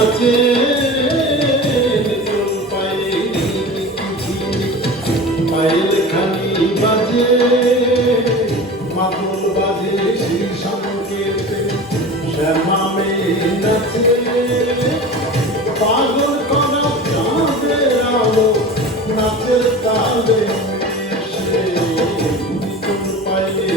নাচে পায়ের খানি বাজে মাদল বাজে সেই সংকেতে শ্যামা মেয়ে নাচে পাগল করা চাঁদের আলো নাচের তালে মিশে নিতুল পায়ে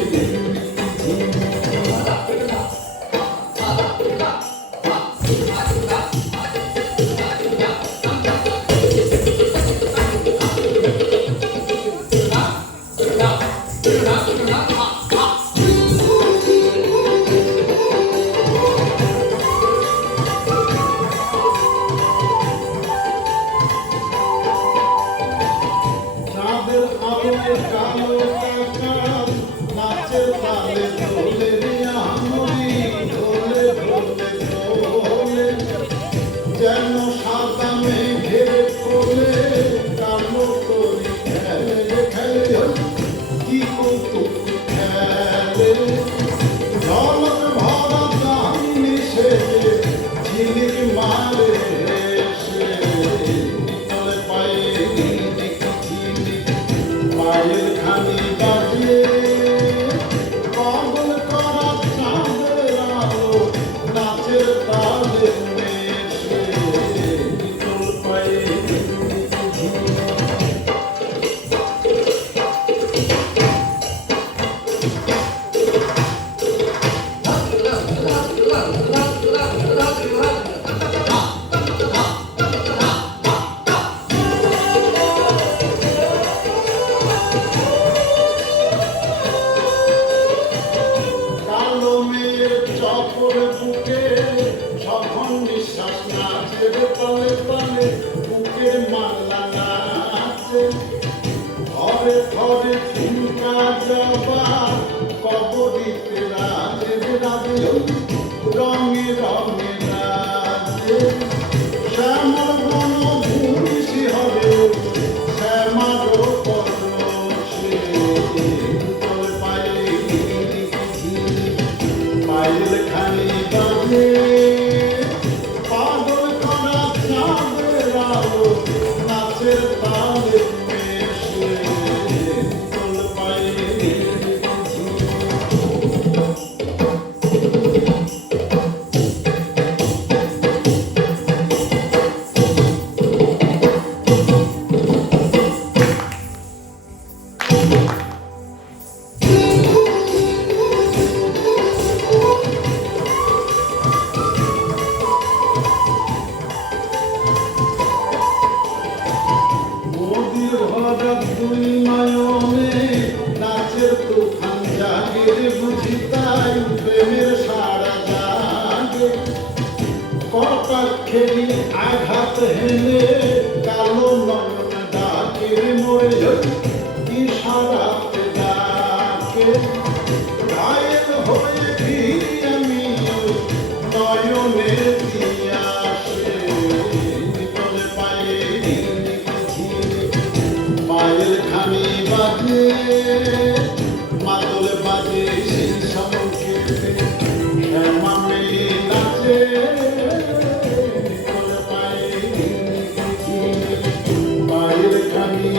চাঁদের আলোয় কালো কাকার নাচের তালে দোলে রিয়া নদী দোলে দোলে দোলে যেন সাদা মেঘের কোলে কালো করি খেলে খেলে কি কৌতুক খেলে ঝলক ভরা চাঁদনি সেজে ঝিলিক মারে সে নিতলে পায়ে ঝিলিক ঝিলিক পায়ের খানি বাজে পাগল করা চাঁদের আলো নাচের তালে মেশে নিতল পায়ে ঝিলিক ঝিলিক কালো মেয়ের চপর বুকে সঘন নিঃশ্বাস নাচের তলে তলে বুকের মালা নাচে ঘরে ঘরে ঝুমকা জবা কবরীতে রাজে রাজে রঙে রঙে রাজে শ্যামল বন ভূমি শিহরে শ্যামারও পরশে তলে পায়ে ঝিলিক ঝিলিক পায়ের খানি বাজে পাগল করা চাঁদের আলো নাচের তালে মেশে নিতল পায়ে ঝিলিক ঝিলিক মোদির ভরা দুই নয়নে নাচের তুফান জাগে বুঝি তাই প্রেমের সারা জাগে কটাক্ষেরই আঘাত হেলে কালো নয়ন ডাকে মোরে ইশারাতে ডাকে ঘায়েল হয়ে ফিরি আমি নয়নে দিয়াসে নিতলে পায়ে ঝিলিক ঝিলিক পায়ের খানি বাজে মাদল বাজে সেই সংকেতে শ্যামা মেয়ে নাচে নিতলে পায়ে ঝিলিক ঝিলিক পায়ের খানি